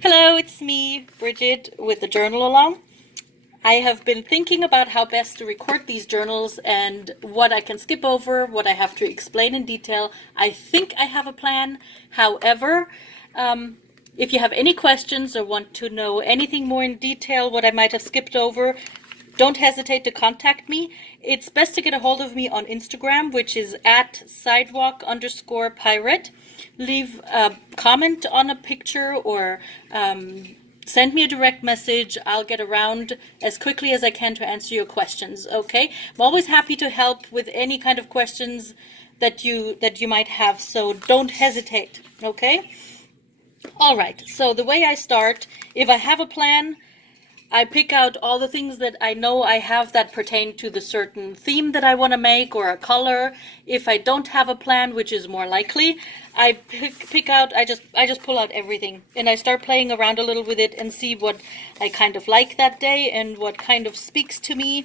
Hello, it's me, Bridget, with the Journal Along. I have been thinking about how best to record these journals and what I can skip over, what I have to explain in detail. I think I have a plan. However, if you have any questions or want to know anything more in detail, what I might have skipped over, don't hesitate to contact me. It's best to get a hold of me on Instagram, which is at sidewalk_pirate. Leave a comment on a picture or send me a direct message. I'll get around as quickly as I can to answer your questions, okay? I'm always happy to help with any kind of questions that you might have, so don't hesitate, okay? All right, so the way I start, if I have a plan, I pick out all the things that I know I have that pertain to the certain theme that I want to make or a color. If I don't have a plan, which is more likely, I pick out, I just pull out everything and I start playing around a little with it and see what I kind of like that day and what kind of speaks to me.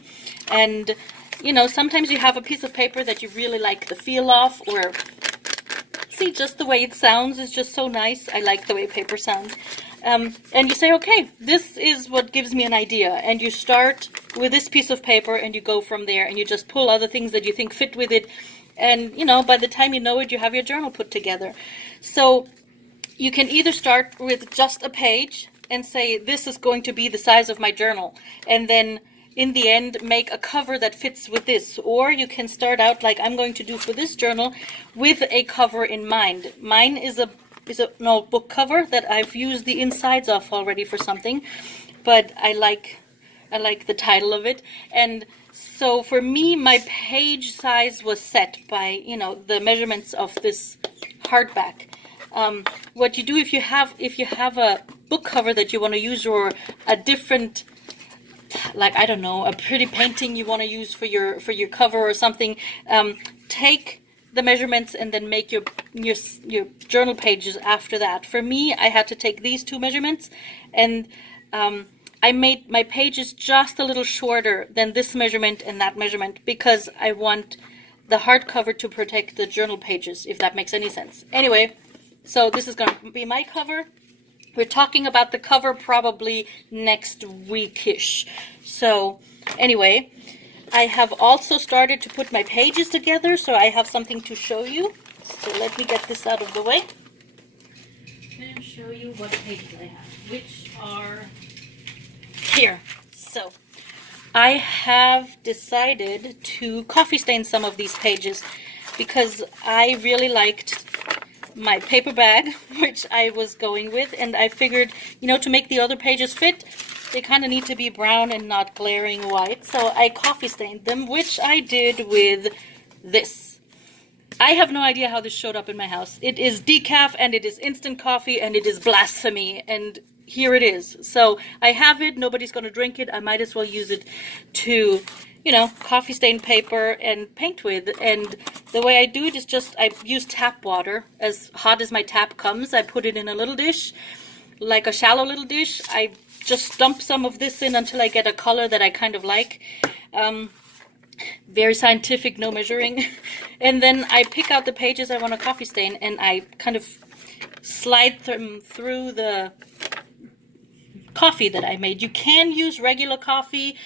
And you know, sometimes you have a piece of paper that you really like the feel of, or see, just the way it sounds is just so nice. I like the way paper sounds. And you say, okay, this is what gives me an idea. And you start with this piece of paper and you go from there and you just pull other things that you think fit with it. And, you know, by the time you know it, you have your journal put together. So you can either start with just a page and say, this is going to be the size of my journal. And then in the end, make a cover that fits with this. Or you can start out like I'm going to do for this journal with a cover in mind. Mine is an old book cover that I've used the insides of already for something, but I like the title of it. And so for me, my page size was set by, you know, the measurements of this hardback. What you do if you have a book cover that you want to use, or a different, like, I don't know, a pretty painting you want to use for your cover or something, take the measurements and then make your journal pages after that. For me, I had to take these two measurements, and I made my pages just a little shorter than this measurement and that measurement, because I want the hardcover to protect the journal pages, if that makes any sense. Anyway, so this is going to be my cover. We're talking about the cover probably next weekish. So anyway, I have also started to put my pages together, so I have something to show you. So let me get this out of the way and show you what pages I have, which are here. So I have decided to coffee stain some of these pages because I really liked my paper bag, which I was going with, and I figured, you know, to make the other pages fit, they kind of need to be brown and not glaring white. So I coffee stained them, which I did with this. I have no idea how this showed up in my house. It is decaf and it is instant coffee and it is blasphemy, and here it is. So I have it, nobody's going to drink it. I might as well use it to, you know, coffee stain paper and paint with. And the way I do it is just, I use tap water, as hot as my tap comes. I put it in a little dish, like a shallow little dish. I just dump some of this in until I get a color that I kind of like. Very scientific, no measuring. And then I pick out the pages I want to coffee stain, and I kind of slide them through the coffee that I made. You can use regular coffee,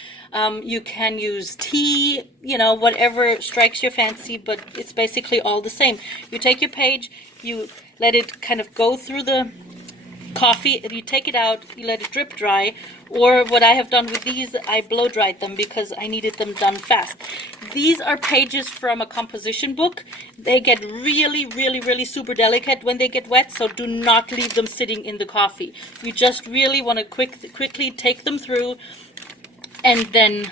you can use tea, you know, whatever strikes your fancy, but it's basically all the same. You take your page, you let it kind of go through the coffee, and you take it out, you let it drip dry, or what I have done with these, I blow dried them because I needed them done fast. These are pages from a composition book. They get really super delicate when they get wet, so do not leave them sitting in the coffee. You just really want to quickly take them through and then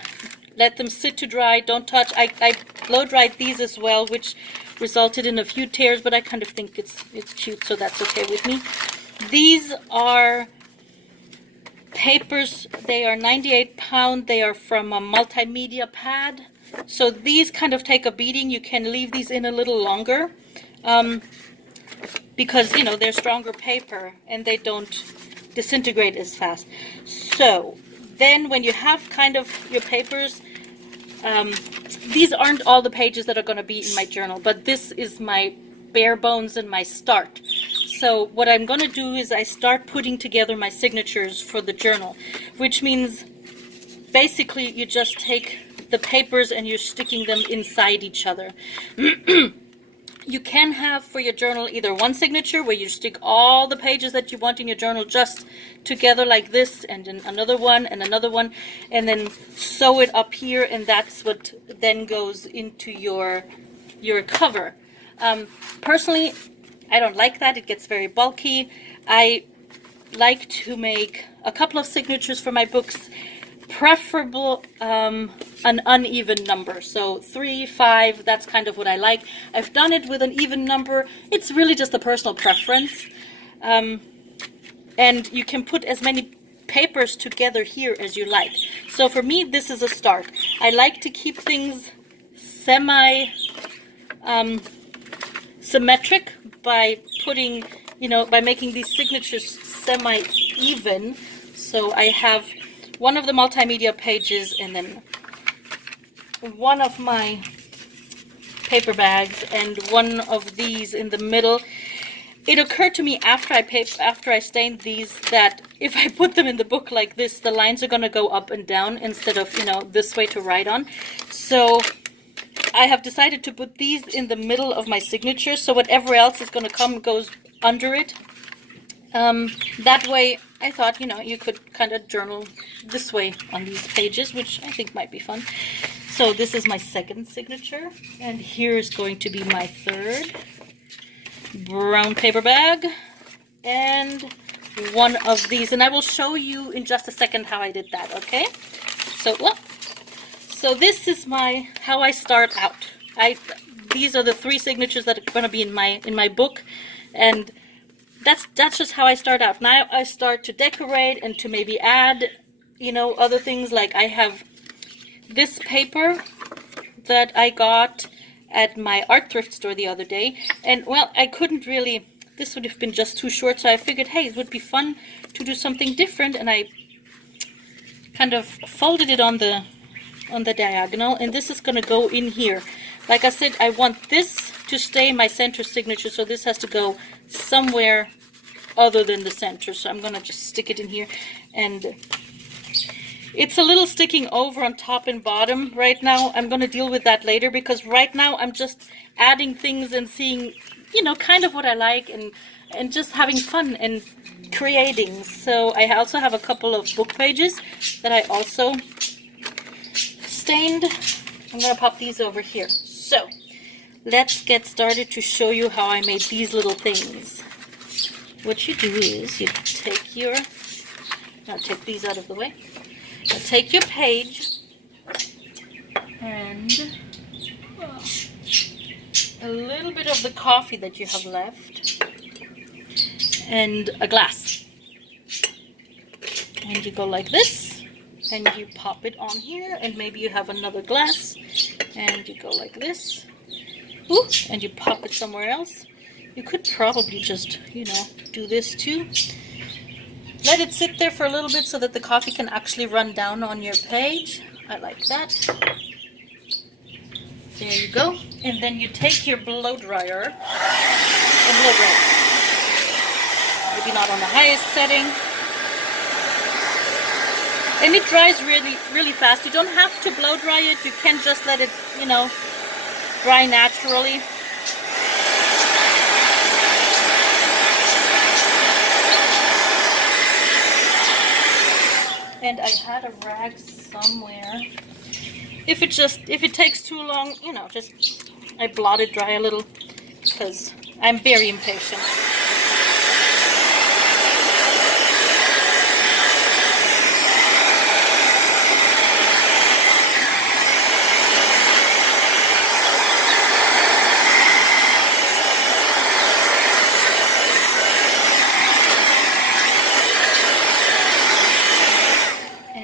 let them sit to dry. Don't touch. I blow dried these as well, which resulted in a few tears, but I kind of think it's cute, so that's okay with me. These are papers. They are 98 pound. They are from a multimedia pad. So these kind of take a beating. You can leave these in a little longer because, you know, they're stronger paper and they don't disintegrate as fast. So then when you have kind of your papers, these aren't all the pages that are going to be in my journal, but this is my bare bones and my start. So what I'm going to do is I start putting together my signatures for the journal, which means basically you just take the papers and you're sticking them inside each other. You can have for your journal either one signature where you stick all the pages that you want in your journal just together like this, and then another one and another one, and then sew it up here, and that's what then goes into your cover. Personally, I don't like that. It gets very bulky. I like to make a couple of signatures for my books, preferable an uneven number, so 3, 5, that's kind of what I like. I've done it with an even number. It's really just a personal preference, and you can put as many papers together here as you like. So for me, this is a start. I like to keep things semi symmetric by putting, by making these signatures semi-even. So I have one of the multimedia pages and then one of my paper bags and one of these in the middle. It occurred to me after I stained these that if I put them in the book like this, the lines are going to go up and down instead of, this way to write on. So I have decided to put these in the middle of my signature, so whatever else is going to come goes under it. That way, I thought, you could kind of journal this way on these pages, which I think might be fun. So this is my second signature, and here is going to be my third. Brown paper bag, and one of these. And I will show you in just a second how I did that, okay? So this is how I start out. These are the 3 signatures that are going to be in my book, and that's just how I start out. Now I start to decorate and to maybe add, other things. Like I have this paper that I got at my art thrift store the other day, and well, I couldn't really, this would have been just too short, so I figured, hey, it would be fun to do something different, and I kind of folded it on the diagonal, and this is going to go in here. Like I said, I want this to stay my center signature, so this has to go somewhere other than the center, so I'm going to just stick it in here. And it's a little sticking over on top and bottom right now. I'm going to deal with that later, because right now I'm just adding things and seeing, kind of what I like, and just having fun and creating. So I also have a couple of book pages that I also stained. I'm going to pop these over here. So let's get started to show you how I made these little things. What you do is you take your, now take these out of the way. Now take your page and a little bit of the coffee that you have left and a glass. And you go like this, and you pop it on here, and maybe you have another glass, and you go like this. Ooh, and you pop it somewhere else. You could probably just, do this too. Let it sit there for a little bit so that the coffee can actually run down on your page. I like that. There you go. And then you take your blow dryer and blow dry it. Maybe not on the highest setting. And it dries really, really fast. You don't have to blow dry it. You can just let it, dry naturally. And I had a rag somewhere. If it takes too long, just I blot it dry a little, because I'm very impatient.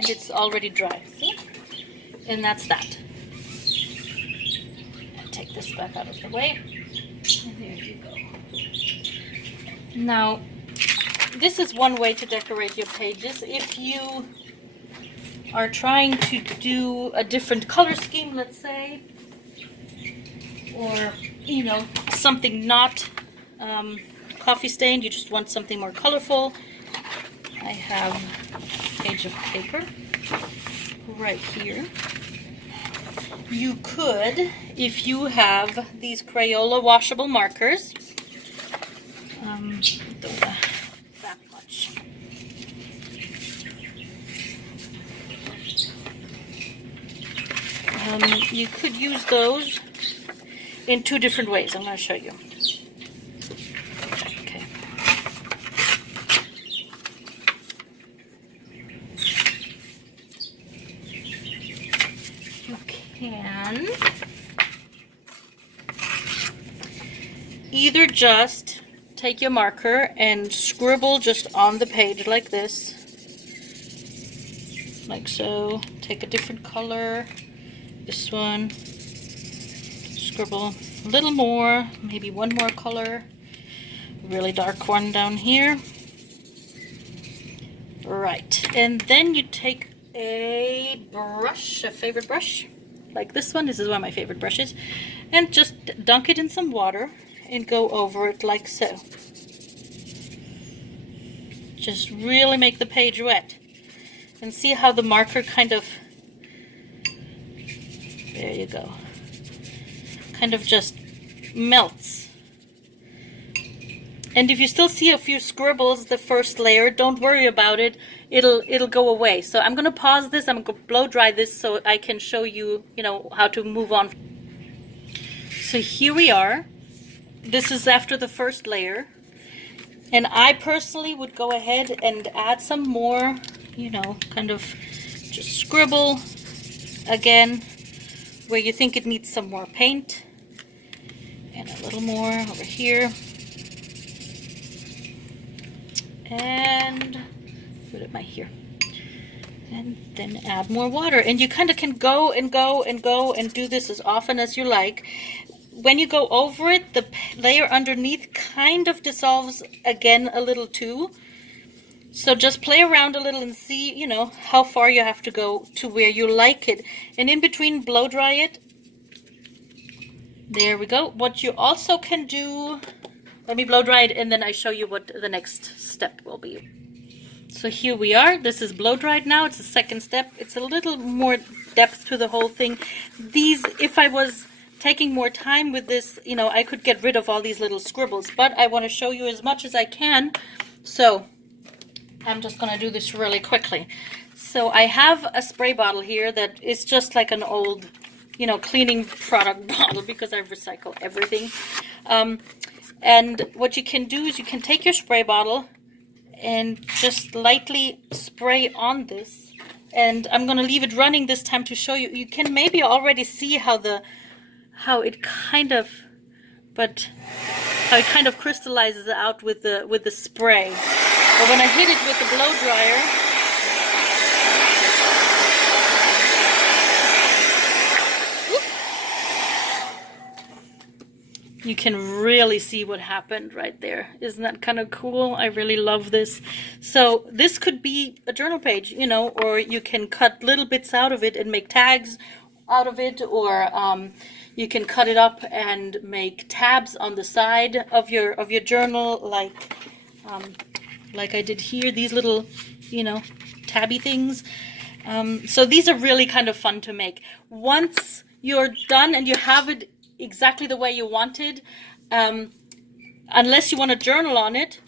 It's already dry, see? And that's that. Take this back out of the way. And there you go. Now, this is one way to decorate your pages. If you are trying to do a different color scheme, let's say, or, something not coffee stain, you just want something more colorful, I have a page of paper right here. You could, if you have these Crayola washable markers, don't that much. You could use those in two different ways. I'm going to show you. Okay. You can either just take your marker and scribble just on the page like this, like so. Take a different color, this one, scribble a little more, maybe one more color, really dark one down here. Right, and then you take a brush, a favorite brush, like this one. This is one of my favorite brushes, and just dunk it in some water and go over it like so. Just really make the page wet. And see how the marker kind of, there you go, kind of just melts. And if you still see a few scribbles the first layer, don't worry about it. It'll go away. So I'm gonna pause this. I'm gonna blow dry this so I can show you, how to move on. So here we are. This is after the first layer. And I personally would go ahead and add some more, kind of just scribble again where you think it needs some more paint. And a little more over here. And put it right here. And then add more water. And you kind of can go and go and go and do this as often as you like. When you go over it, the layer underneath kind of dissolves again a little too. So just play around a little and see, how far you have to go to where you like it. And in between, blow dry it. There we go. What you also can do, let me blow dry it and then I show you what the next step will be. So here we are. This is blow dried now. It's the second step. It's a little more depth to the whole thing. These, if I was taking more time with this, I could get rid of all these little scribbles, but I want to show you as much as I can. So I'm just going to do this really quickly. So I have a spray bottle here that is just like an old, cleaning product bottle because I recycle everything. And what you can do is you can take your spray bottle and just lightly spray on this. And I'm going to leave it running this time to show you. You can maybe already see how it kind of crystallizes out with the spray. But when I hit it with the blow dryer, you can really see what happened right there. Isn't that kind of cool? I really love this. So this could be a journal page, or you can cut little bits out of it and make tags out of it, or you can cut it up and make tabs on the side of your journal, like I did here, these little, tabby things. So these are really kind of fun to make. Once you're done and you have it exactly the way you wanted, unless you want to journal on it.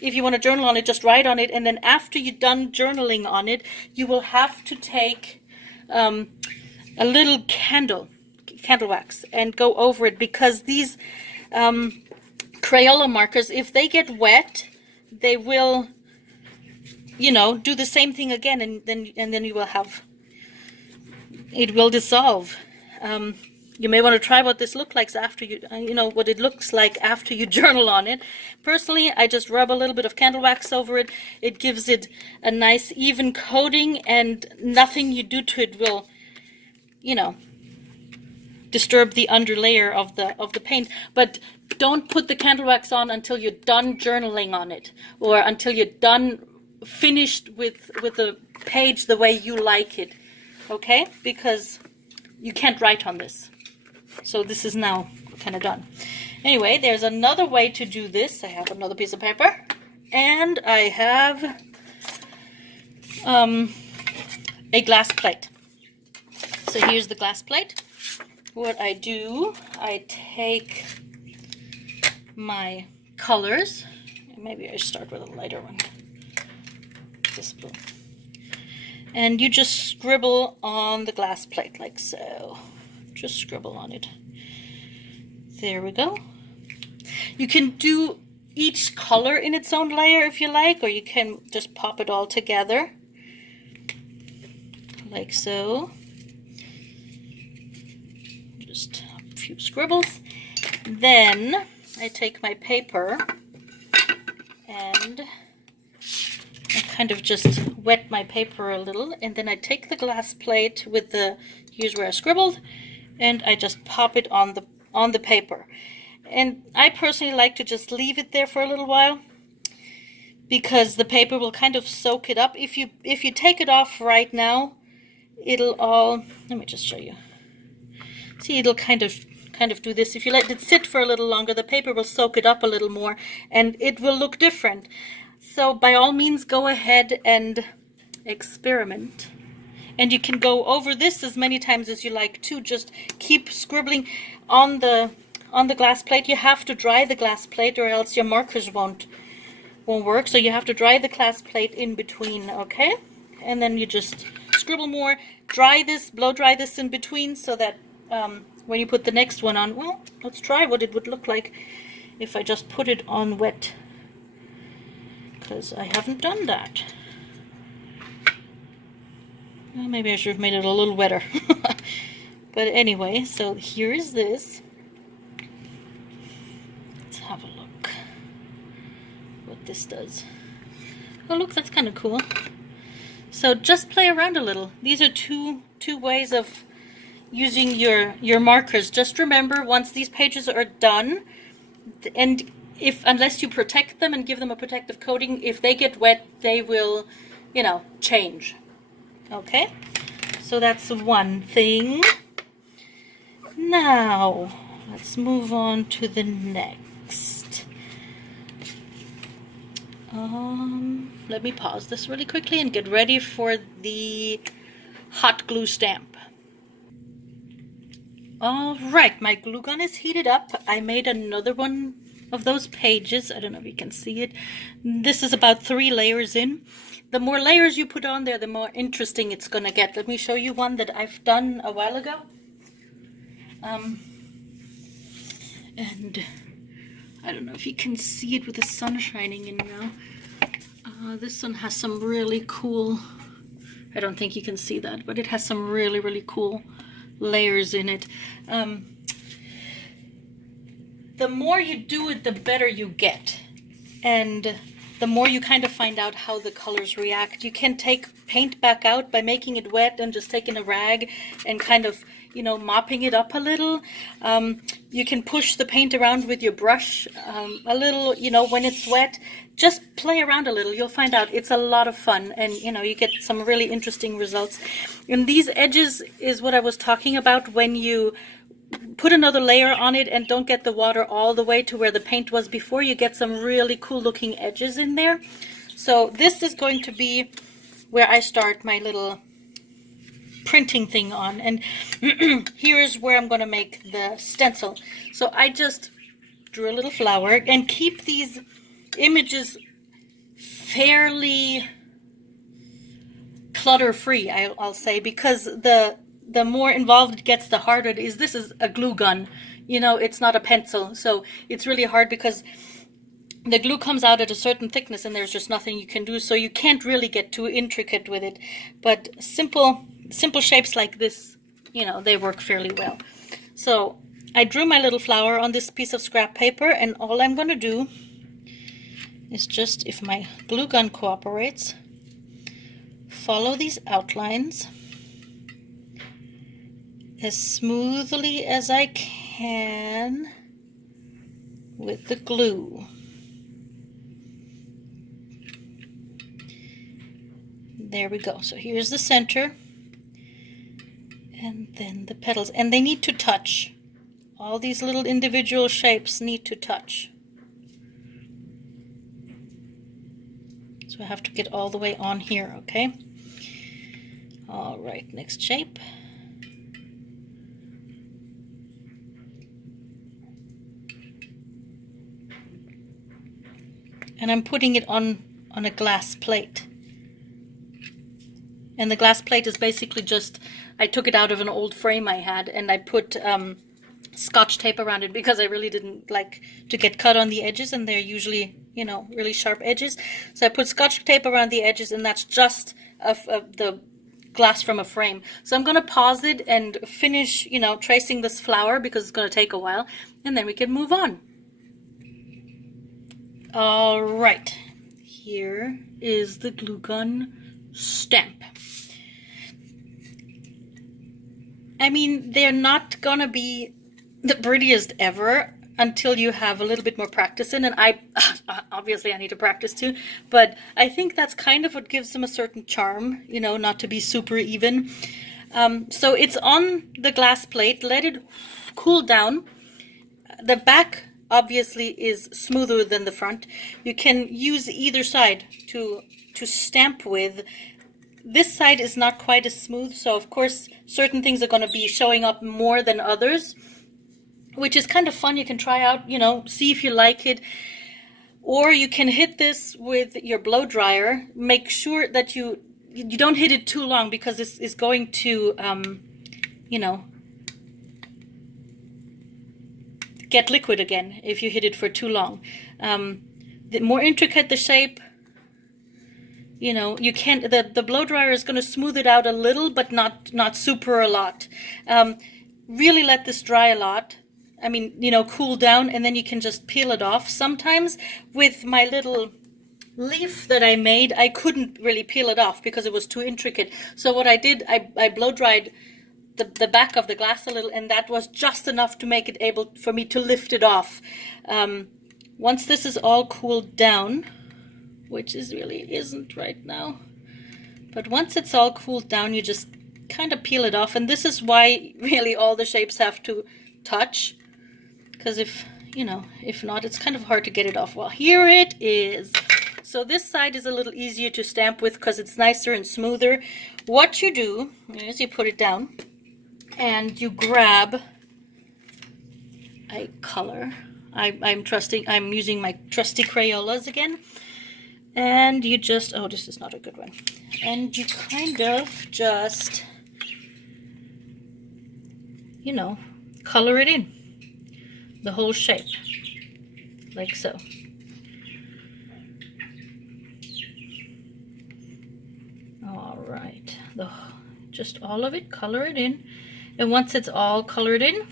If you want to journal on it, just write on it, and then after you're done journaling on it, you will have to take a little candle wax and go over it, because these Crayola markers, if they get wet, they will, do the same thing again, and then you will have, it will dissolve. You may want to try what this looks like after what it looks like after you journal on it. Personally, I just rub a little bit of candle wax over it. It gives it a nice even coating, and nothing you do to it will, disturb the underlayer of the paint. But don't put the candle wax on until you're done journaling on it, or until you're finished with the page the way you like it. Okay? Because you can't write on this. So this is now kind of done. Anyway, there's another way to do this. I have another piece of paper, and I have a glass plate. So here's the glass plate. What I do, I take my colors. Maybe I start with a lighter one. This blue. And you just scribble on the glass plate like so. Just scribble on it. There we go. You can do each color in its own layer if you like, or you can just pop it all together like so. Just a few scribbles. Then I take my paper and I kind of just wet my paper a little, and then I take the glass plate with the, here's where I scribbled, and I just pop it on the paper. And I personally like to just leave it there for a little while because the paper will kind of soak it up. If you take it off right now, it'll all, let me just show you. See, it'll kind of do this. If you let it sit for a little longer, the paper will soak it up a little more and it will look different. So by all means, go ahead and experiment. And you can go over this as many times as you like too. Just keep scribbling on the glass plate. You have to dry the glass plate or else your markers won't work. So you have to dry the glass plate in between, okay? And then you just scribble more, dry this, blow dry this in between so that when you put the next one on, well, let's try what it would look like if I just put it on wet, because I haven't done that. Well, maybe I should have made it a little wetter. But anyway, so here is this. Let's have a look what this does. Oh, look, that's kind of cool. So just play around a little. These are two ways of using your markers. Just remember, once these pages are done, and unless you protect them and give them a protective coating, if they get wet, they will, change. Okay? So that's one thing. Now, let's move on to the next. Let me pause this really quickly and get ready for the hot glue stamp. All right, my glue gun is heated up. I made another one of those pages. I don't know if you can see it. This is about 3 layers in. The more layers you put on there, the more interesting it's going to get. Let me show you one that I've done a while ago. And I don't know if you can see it with the sun shining in now. This one has some really cool, I don't think you can see that, but it has some really, really cool layers in it. The more you do it, the better you get. And the more you kind of find out how the colors react. You can take paint back out by making it wet and just taking a rag and kind of, mopping it up a little. You can push the paint around with your brush a little, when it's wet. Just play around a little. You'll find out it's a lot of fun, and you get some really interesting results. And these edges is what I was talking about. When you put another layer on it and don't get the water all the way to where the paint was before, you get some really cool looking edges in there. So this is going to be where I start my little printing thing on, and here's where I'm going to make the stencil. So I just drew a little flower and keep these images fairly clutter free, I'll say, because the more involved it gets, the harder it is. This is a glue gun, it's not a pencil, so it's really hard because the glue comes out at a certain thickness and there's just nothing you can do, so you can't really get too intricate with it. But simple shapes like this, they work fairly well. So I drew my little flower on this piece of scrap paper, and all I'm going to do is just, if my glue gun cooperates, follow these outlines as smoothly as I can with the glue. There we go. So here's the center, and then the petals, and they need to touch All these little individual shapes need to touch. So I have to get all the way on here, okay? All right, next shape. And I'm putting it on a glass plate. And the glass plate is basically just, I took it out of an old frame I had, and I put Scotch tape around it because I really didn't like to get cut on the edges, and they're usually, you know, really sharp edges. So I put Scotch tape around the edges, and that's just the glass from a frame. So I'm going to pause it and finish, you know, tracing this flower because it's going to take a while, and then we can move on. All right, here is the glue gun stamp. I mean, they're not gonna be the prettiest ever until you have a little bit more practice in, and obviously I need to practice too, but I think that's kind of what gives them a certain charm, you know, not to be super even. So it's on the glass plate, let it cool down. The back obviously is smoother than the front. You can use either side to stamp with. This side is not quite as smooth, so of course certain things are going to be showing up more than others, which is kind of fun. You can try out, you know, see if you like it. Or you can hit this with your blow dryer. Make sure that you don't hit it too long, because this is going to, you know, get liquid again if you hit it for too long. The more intricate the shape, you know, you can't, the blow dryer is going to smooth it out a little, but not super a lot. Really let this dry a lot. I mean, you know, cool down, and then you can just peel it off. Sometimes with my little leaf that I made, I couldn't really peel it off because it was too intricate. So what I did, I blow dried the back of the glass a little, and that was just enough to make it able for me to lift it off. Once this is all cooled down, which is really isn't right now, but once it's all cooled down, you just kind of peel it off. And this is why really all the shapes have to touch, because if, you know, if not, it's kind of hard to get it off. Well, here it is. So this side is a little easier to stamp with because it's nicer and smoother. What you do is you put it down and you grab a color. I'm using my trusty Crayolas again. And you just, oh, this is not a good one. And you kind of just, you know, color it in, the whole shape, like so. All right, just all of it, color it in. And once it's all colored in,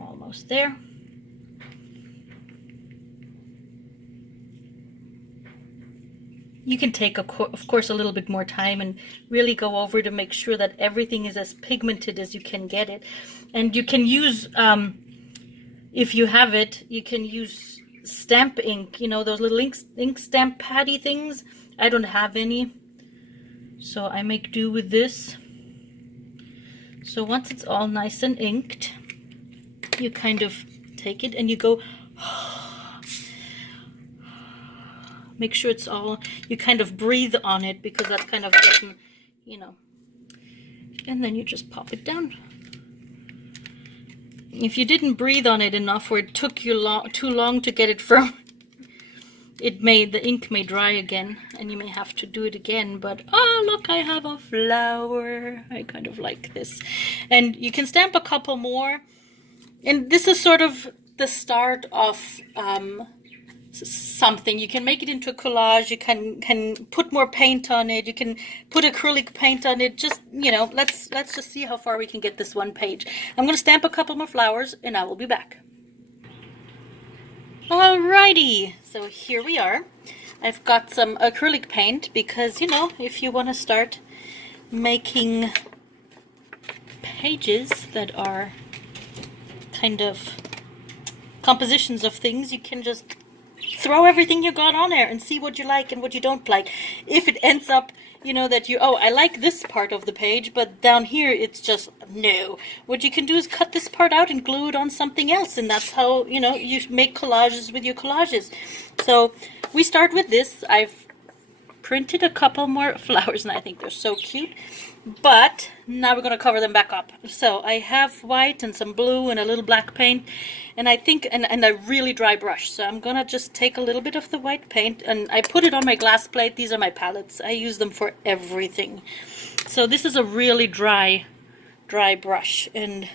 almost there. You can take, of course, a little bit more time and really go over to make sure that everything is as pigmented as you can get it. And you can use, if you have it, you can use stamp ink, you know, those little ink stamp patty things. I don't have any, so I make do with this. So once it's all nice and inked, you kind of take it and you go, make sure it's all, you kind of breathe on it, because that's kind of getting, you know, and then you just pop it down. If you didn't breathe on it enough, or it took you too long to get it from, the ink may dry again, and you may have to do it again. But oh, look, I have a flower. I kind of like this. And you can stamp a couple more, and this is sort of the start of something. You can make it into a collage. You can put more paint on it. You can put acrylic paint on it. Just, you know, let's just see how far we can get this one page. I'm going to stamp a couple more flowers, and I will be back. Alrighty, so here we are. I've got some acrylic paint because, you know, if you want to start making pages that are kind of compositions of things, you can just throw everything you got on there and see what you like and what you don't like. If it ends up you know, that you, oh, I like this part of the page, but down here it's just no. What you can do is cut this part out and glue it on something else, and that's how, you know, you make collages with your collages. So we start with this. I've printed a couple more flowers, and I think they're so cute. But now we're going to cover them back up. So I have white and some blue and a little black paint, and I think, and a really dry brush. So I'm going to just take a little bit of the white paint, and I put it on my glass plate. These are my palettes. I use them for everything. So this is a really dry brush, and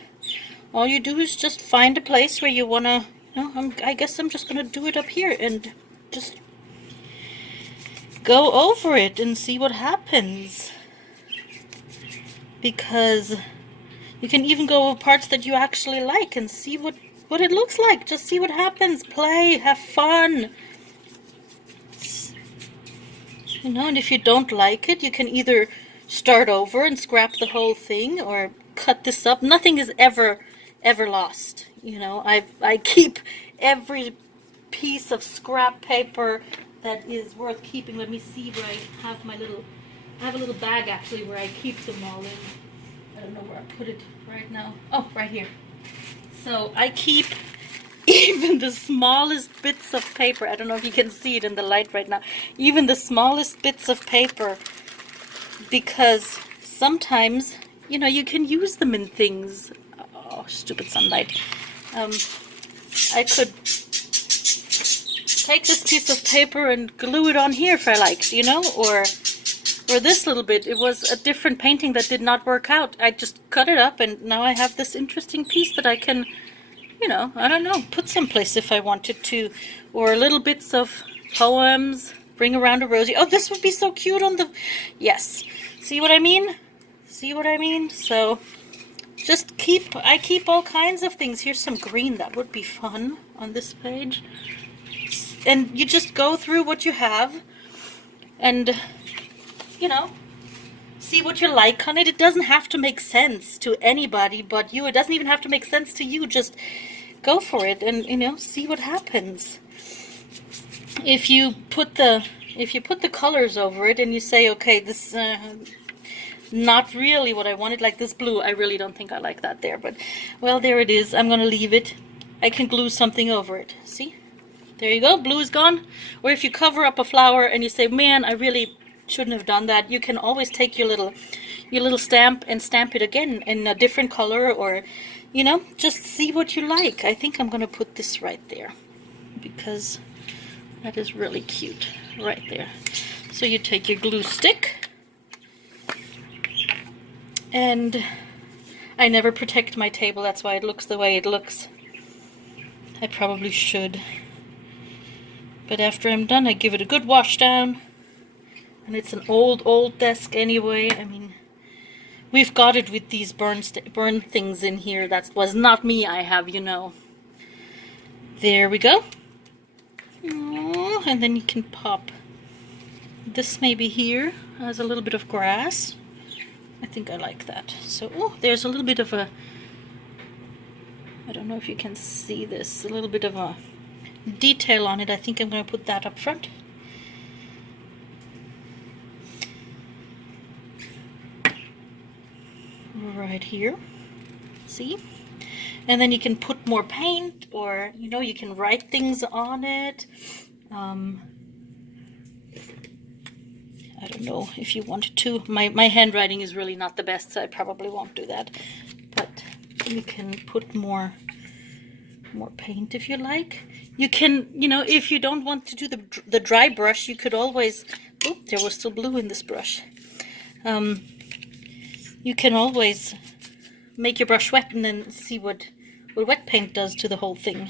all you do is just find a place where you want to, you know, I guess I'm just going to do it up here and just go over it and see what happens. Because you can even go over parts that you actually like and see what it looks like. Just see what happens. Play, have fun. You know, and if you don't like it, you can either start over and scrap the whole thing or cut this up. Nothing is ever lost. You know, I keep every piece of scrap paper that is worth keeping. Let me see where I have my little, I have a little bag actually where I keep them all in. I don't know where I put it right now. Oh, right here. So I keep even the smallest bits of paper. I don't know if you can see it in the light right now. Even the smallest bits of paper, because sometimes, you know, you can use them in things. Oh, stupid sunlight. I could take this piece of paper and glue it on here if I liked, you know, or this little bit. It was a different painting that did not work out. I just cut it up, and now I have this interesting piece that I can, you know, I don't know, put someplace if I wanted to. Or little bits of poems, bring around a rosy. Oh, this would be so cute on the, yes. See what I mean? See what I mean? So just I keep all kinds of things. Here's some green. That would be fun on this page. And you just go through what you have and, you know, see what you like on it. It doesn't have to make sense to anybody but you. It doesn't even have to make sense to you. Just go for it and, you know, see what happens. If you put the colors over it and you say, okay, this not really what I wanted, like this blue, I really don't think I like that there, but well, there it is. I'm going to leave it. I can glue something over it. See? There you go. Blue is gone. Or if you cover up a flower and you say, man, I really shouldn't have done that, you can always take your little stamp and stamp it again in a different color, or, you know, just see what you like. I think I'm going to put this right there because that is really cute right there. So you take your glue stick, and I never protect my table. That's why it looks the way it looks. I probably should. But after I'm done, I give it a good wash down. And it's an old desk anyway. I mean, we've got it with these burn things in here. That was not me, I have, you know. There we go. Oh, and then you can pop this maybe here as a little bit of grass. I think I like that. So, oh, there's a little bit of a, I don't know if you can see this, a little bit of a detail on it. I think I'm going to put that up front. Right here. See? And then you can put more paint, or, you know, you can write things on it. I don't know if you wanted to. My handwriting is really not the best, so I probably won't do that. But you can put more paint if you like. You can, you know, if you don't want to do the dry brush, you could always, oh, there was still blue in this brush. You can always make your brush wet and then see what wet paint does to the whole thing.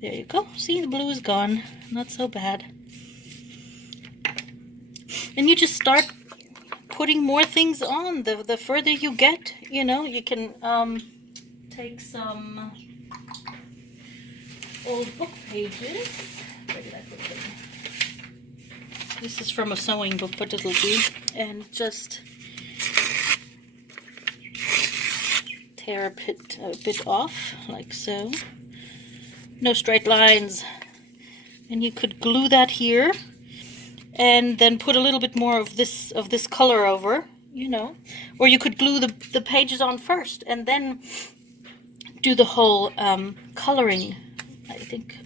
There you go. See, the blue is gone. Not so bad. And you just start putting more things on. The further you get, you know, you can take some old book pages. Where did I put them? This is from a sewing book, but it'll do. And just tear a bit off, like so. No straight lines. And you could glue that here. and then put a little bit more of this color over, you know. Or you could glue the pages on first and then do the whole coloring. I think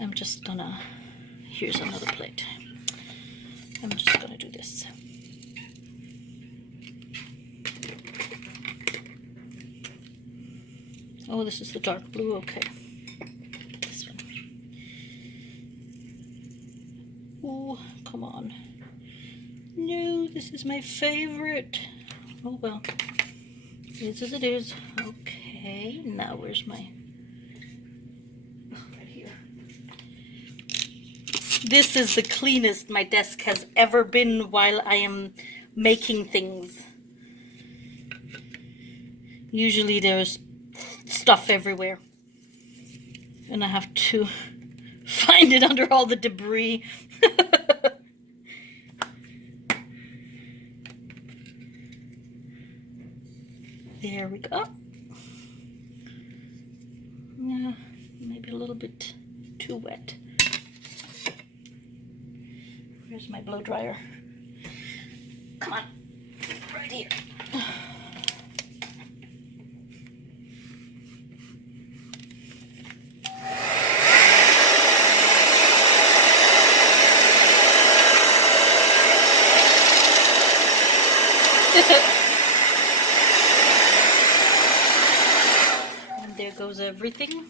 I'm just gonna, here's another plate. I'm just gonna do this. Oh, this is the dark blue, okay. This one. Oh, come on. No, this is my favorite. Oh well, it is as it is. Okay, now where's my, oh, right here. This is the cleanest my desk has ever been while I am making things. Usually there's stuff everywhere, and I have to find it under all the debris. There we go. Yeah, maybe a little bit too wet. Where's my blow dryer? Come on, right here. And there goes everything.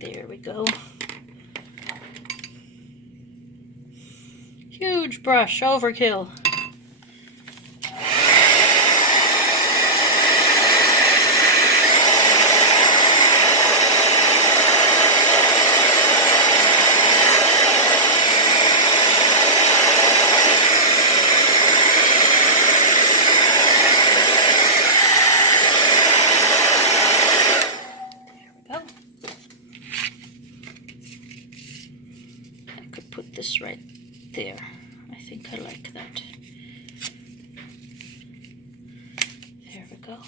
There we go. Huge brush, overkill. This right there. I think I like that. There we go.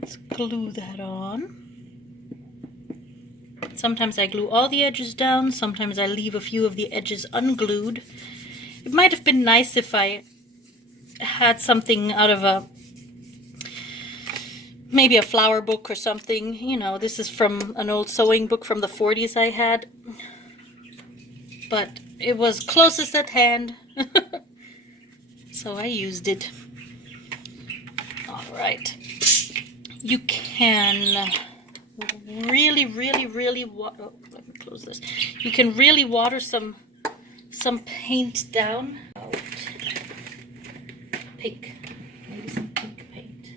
Let's glue that on. Sometimes I glue all the edges down, sometimes I leave a few of the edges unglued. It might have been nice if I had something out of maybe a flower book or something. You know, this is from an old sewing book from the 40s I had. But it was closest at hand. So I used it. Alright. You can really, oh, let me close this. You can really water some paint down. Pink. Maybe some pink paint.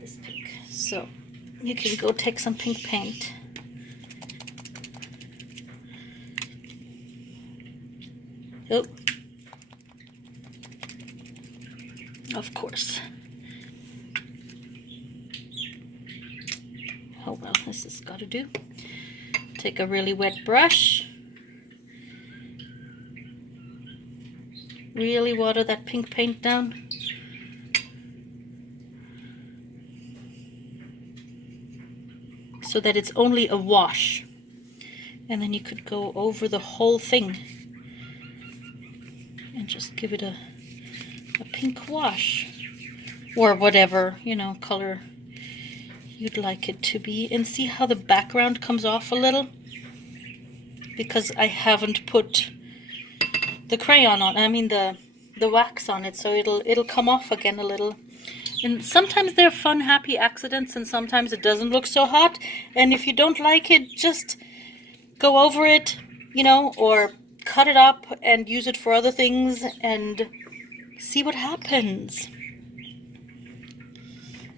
This pink. So you can go take some pink paint. Oh. Of course. Oh well, this has got to do. Take a really wet brush. Really water that pink paint down. So that it's only a wash. And then you could go over the whole thing and just give it a pink wash. Or whatever, you know, color you'd like it to be. And see how the background comes off a little? Because I haven't put the crayon on, I mean the wax on it, so it'll come off again a little. And sometimes they're fun, happy accidents, and sometimes it doesn't look so hot. And if you don't like it, just go over it, you know, or cut it up and use it for other things and see what happens.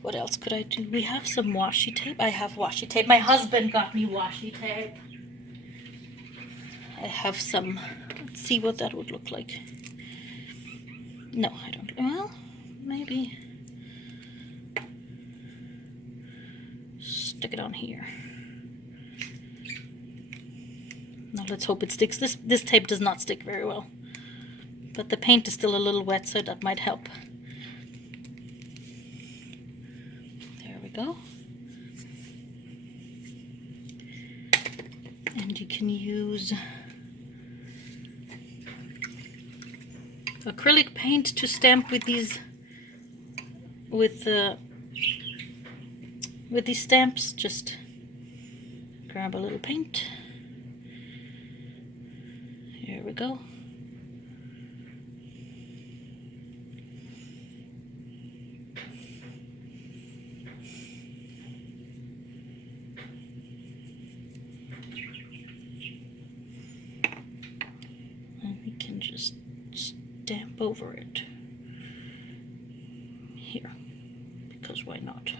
What else could I do? We have some washi tape. I have washi tape. My husband got me washi tape. I have some. Let's see what that would look like. No, I don't. Well, maybe. stick it on here. Now let's hope it sticks. This tape does not stick very well, but the paint is still a little wet, so that might help. There we go. And you can use acrylic paint to stamp with these stamps. Just grab a little paint. Here we go. And we can just stamp over it here, because why not?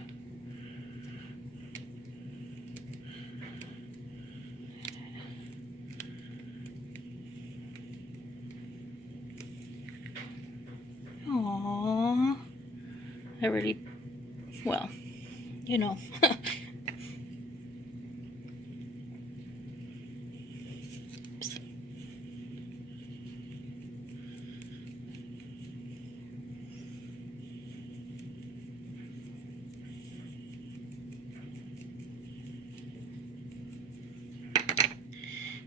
Aww, I really, well, you know.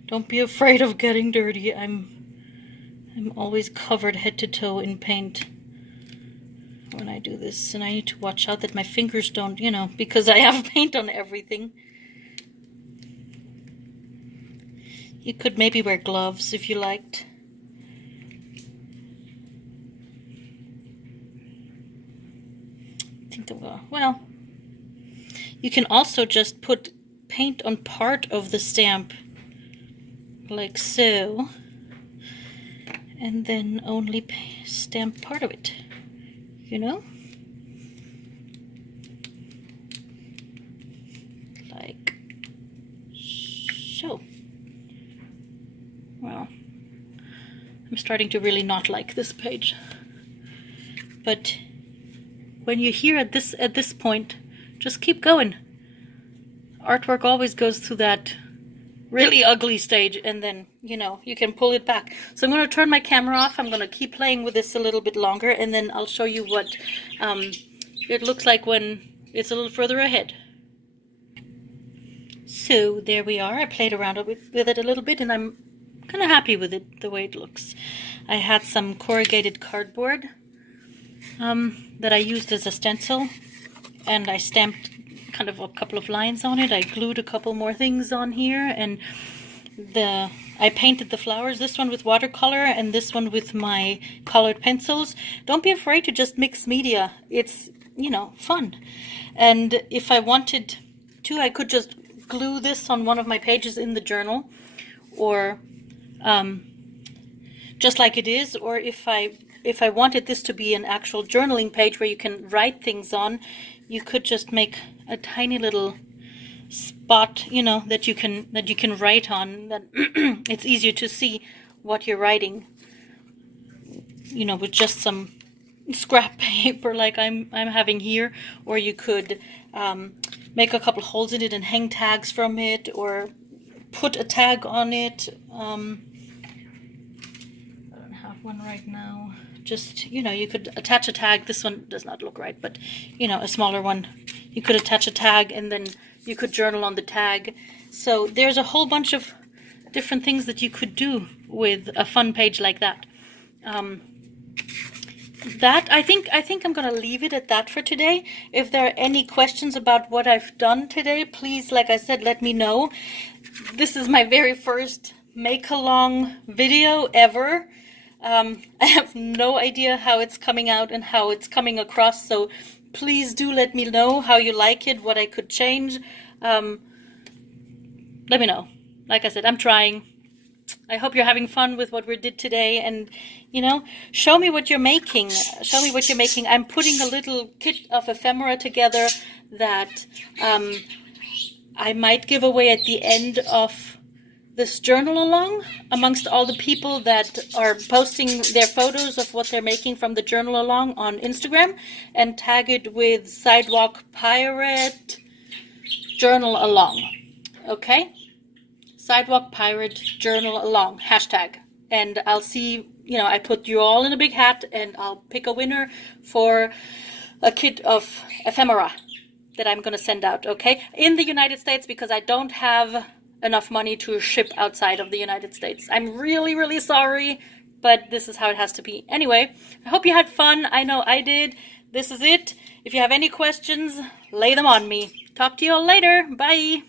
Don't be afraid of getting dirty. I'm always covered head to toe in paint when I do this, and I need to watch out that my fingers don't, you know, because I have paint on everything. You could maybe wear gloves if you liked. I think that will, well, you can also just put paint on part of the stamp, like so, and then only stamp part of it, you know? Like so. Well, I'm starting to really not like this page. But when you're here at this point, just keep going. Artwork always goes through that really ugly stage, and then, you know, you can pull it back. So I'm going to turn my camera off. I'm going to keep playing with this a little bit longer, and then I'll show you what it looks like when it's a little further ahead. So there we are. I played around with it a little bit, and I'm kind of happy with it, the way it looks. I had some corrugated cardboard that I used as a stencil, and I stamped kind of a couple of lines on it. I glued a couple more things on here, and I painted the flowers, this one with watercolor and this one with my colored pencils. Don't be afraid to just mix media. It's, you know, fun. And if I wanted to, I could just glue this on one of my pages in the journal, or just like it is, or if I wanted this to be an actual journaling page where you can write things on, you could just make a tiny little spot, you know, that you can write on, that it's easier to see what you're writing, you know, with just some scrap paper like I'm having here. Or you could make a couple holes in it and hang tags from it, or put a tag on it. I don't have one right now. Just, you know, you could attach a tag. This one does not look right, but, you know, a smaller one. You could attach a tag, and then you could journal on the tag. So there's a whole bunch of different things that you could do with a fun page like that. I think I'm going to leave it at that for today. If there are any questions about what I've done today, please, like I said, let me know. This is my very first make-along video ever. I have no idea how it's coming out and how it's coming across, so please do let me know how you like it, what I could change. Let me know. Like I said, I'm trying. I hope you're having fun with what we did today, and, you know, show me what you're making. Show me what you're making. I'm putting a little kit of ephemera together that I might give away at the end of this journal along, amongst all the people that are posting their photos of what they're making from the journal along on Instagram, and tag it with Sidewalk Pirate journal along. Okay? Sidewalk Pirate Journal Along, hashtag. And I'll see, I put you all in a big hat, and I'll pick a winner for a kit of ephemera that I'm going to send out, okay? In the United States, because I don't have enough money to ship outside of the United States. I'm really, really sorry, but this is how it has to be. Anyway, I hope you had fun. I know I did. This is it. If you have any questions, lay them on me. Talk to you all later. Bye.